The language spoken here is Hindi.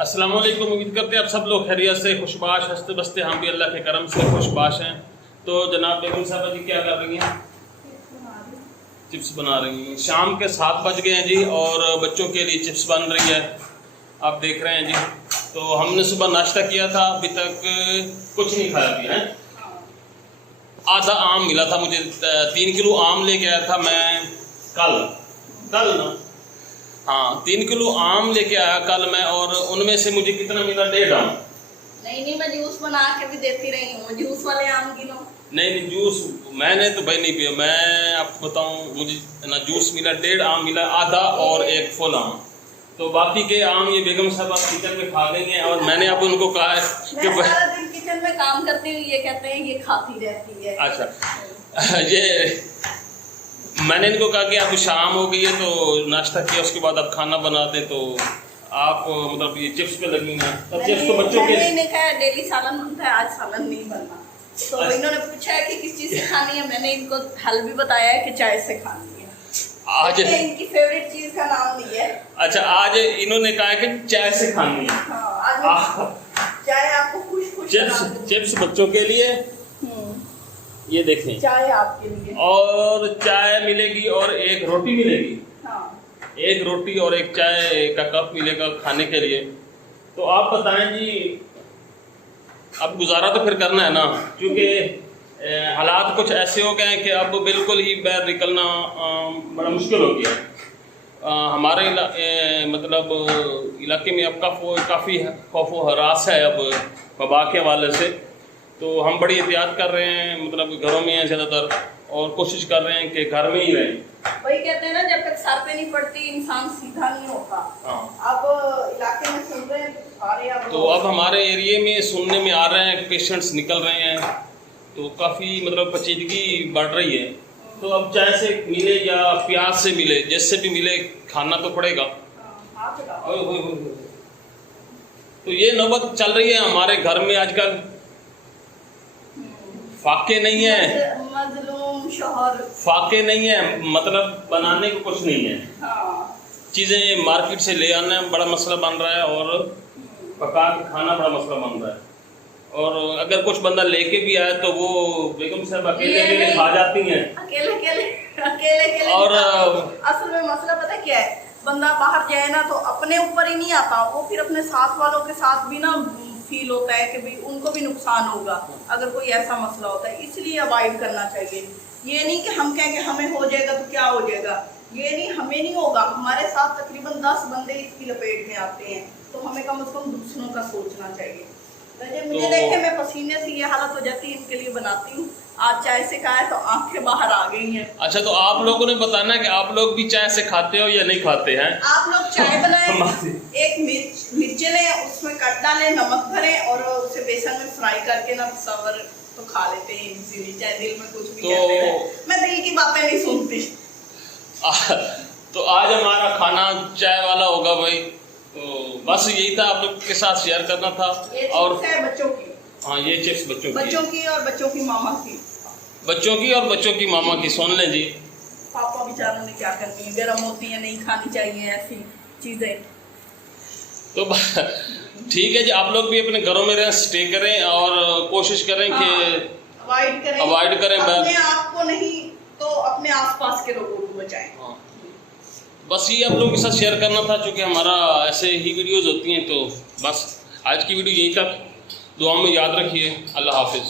अस्सलाम वालेकुम। उम्मीद करते हैं आप सब लोग खैरियत से खुशबाश हंसते बसते, हम भी अल्लाह के करम से खुशबाश हैं। तो जनाब बेगम साहबा जी क्या कर रही हैं? चिप्स बना रही हैं। शाम के 7 बज गए हैं जी और बच्चों के लिए चिप्स बन रही है, आप देख रहे हैं जी। तो हमने सुबह नाश्ता किया था, अभी तक कुछ नहीं खाया पिया है। आधा आम मिला था मुझे, 3 किलो आम लेके आया था मैं कल ना, हाँ 3 किलो आम लेके आया कल मैं, और उनमें से मुझे कितना मिला? 1.5 आम। नहीं मैं जूस बना के भी देती रही हूँ, जूस वाले आम गिनो। नहीं जूस मैंने तो भाई नहीं पिया। मैं आपको बताऊं, मुझे ना जूस मिला, 1.5 आम मिला, आधा और एक फुल आम। तो बाकी के आम ये बेगम साहब आप किचन में खा गई हैं, और मैंने अब उनको कहा है कि मैं सारा दिन किचन में काम करती हूँ, ये कहते हैं ये खाती रहती है। अच्छा ये मैंने इनको कहा कि अब शाम हो गई है तो नाश्ता किया, उसके बाद अब खाना बना दें, तो आप मतलब ये चिप्स पे लगी हैं। तो चिप्स तो बच्चों के मैंने कहा डेली सालन बनता है, आज सालन नहीं बनना। तो अच्छा। इन्होंने पूछा है कि किस चीज़ से खानी है, मैंने इनको हल भी बताया है कि चाय से खानी है। आज इनकी फेवरेट चीज का नाम नहीं है। अच्छा, आज इन्होंने कहा कि चाय से खानी है। हाँ, आज चाय आपको खुश चिप्स बच्चों के लिए, ये देखें, चाय आपके लिए, और चाय मिलेगी और एक रोटी मिलेगी। हाँ। एक रोटी और एक चाय का कप मिलेगा खाने के लिए। तो आप बताएं जी, अब गुजारा तो फिर करना है ना, क्योंकि हालात कुछ ऐसे हो गए हैं कि अब बिल्कुल ही बाहर निकलना बड़ा मुश्किल हो गया है। हमारे मतलब इलाके में अब काफ़ी खौफ व हरास है अब वबा के हवाले से। तो हम बड़ी एहतियात कर रहे हैं, मतलब घरों में हैं ज़्यादातर, और कोशिश कर रहे हैं कि घर में ही रहें। वही कहते हैं ना, जब तक सर पे नहीं पड़ती इंसान सीधा नहीं होता। हाँ। अब इलाके में सुन रहे हैं सारे, तो अब हमारे एरिए में सुनने में आ रहे हैं पेशेंट्स निकल रहे हैं, तो काफ़ी मतलब पेचीदगी बढ़ रही है। तो अब चाय से मिले या प्याज से मिले, जिससे भी मिले खाना तो पड़ेगा। तो ये नौबत चल रही है हमारे घर में आजकल। फाके नहीं है, मजलूम शौहर, फाके नहीं है, मतलब बनाने को कुछ नहीं है। हाँ। चीज़ें मार्केट से ले आना बड़ा मसला बन रहा है, और पका के खाना बड़ा मसला बन रहा है। और अगर कुछ बंदा लेके भी आए तो वो बेगम साहब अकेले खा जाती हैं। अकेले और असल में मसला पता क्या है, बंदा बाहर जाए ना तो अपने ऊपर ही नहीं आता, वो फिर अपने साथ वालों के साथ भी ना फील होता है कि भाई उनको भी नुकसान होगा अगर कोई ऐसा मसला होता है। इसलिए अवॉइड करना चाहिए। ये नहीं कि हम कहें कि हमें हो जाएगा तो क्या हो जाएगा, ये नहीं, हमें नहीं होगा, हमारे साथ तकरीबन 10 बंदे इसकी लपेट में आते हैं, तो हमें कम से कम दूसरों का सोचना चाहिए। मुझे देखे मैं पसीने से ये हालत हो जाती है, इनके लिए बनाती हूँ। आज चाय से खाया तो आंखें बाहर आ गई हैं। अच्छा, तो आप लोगों ने बताना है कि आप लोग भी चाय से खाते हो या नहीं खाते हैं? आप लोग चाय बनाएं, एक मिर्चे लें, उसमें कट डालें, नमक भरें और उसे बेसन में फ्राई करके ना सवर तो खा लेते हैं इजीली। चाहे दिल में कुछ भी कहते हैं, मैं दिल की बातें नहीं सुनती। तो आज हमारा खाना चाय वाला होगा भाई। तो बस यही था, आप लोग के साथ शेयर करना था। और बच्चों की, हाँ ये चिप्स बच्चों की और बच्चों की मामा की, और बच्चों की मामा की, सुन लें जी। पापा बेचारों ने क्या करनी है, गर्म होती है, नहीं खानी चाहिए ऐसी चीजें। तो ठीक है जी, आप लोग भी अपने घरों में रहें, स्टे करें और कोशिश करें कि अवॉइड करें। अपने आप को नहीं तो अपने आसपास के लोगों को बचाएं। हाँ, बस ये आप लोगों के साथ शेयर करना था, क्योंकि हमारा ऐसे ही वीडियोज़ होती हैं। तो बस आज की वीडियो यहीं तक, दुआ में याद रखिए। अल्लाह हाफिज़।